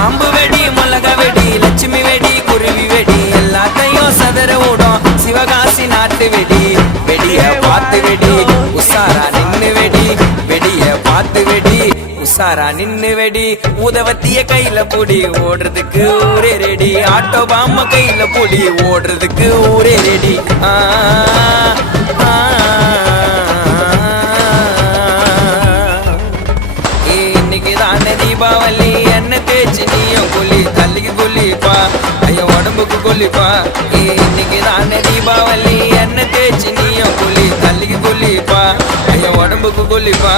பாம்பு வெடி மிளக வெடி லட்சுமி வெடி குருவி வெடி எல்லாத்தையும் சதற ஓடும் சிவகாசி நாட்டு வெடி வெடிய பார்த்து வெடி உசாரா நின்னு வெடி வெடிய பார்த்து வெடி உசாரா நின்னு வெடி உதவத்திய கையில புடி ஓடுறதுக்கு ஊரே ரெடி ஆட்டோ பாம கையில புடி ஓடுறதுக்கு ஊரே ரெடி இன்னைக்கு தானே தீபாவளி என்ன தேய்ச்சி நீயும் கொல்லி தள்ளிக்கு கொல்லிப்பா ஐயோ உடம்புக்கு கொல்லிப்பா இன்னைக்கு தானே தீபாவளி என்ன தேய்ச்சி நீயும் கொல்லி தள்ளிக்கு கொல்லிப்பா ஐயோ உடம்புக்கு கொல்லிப்பா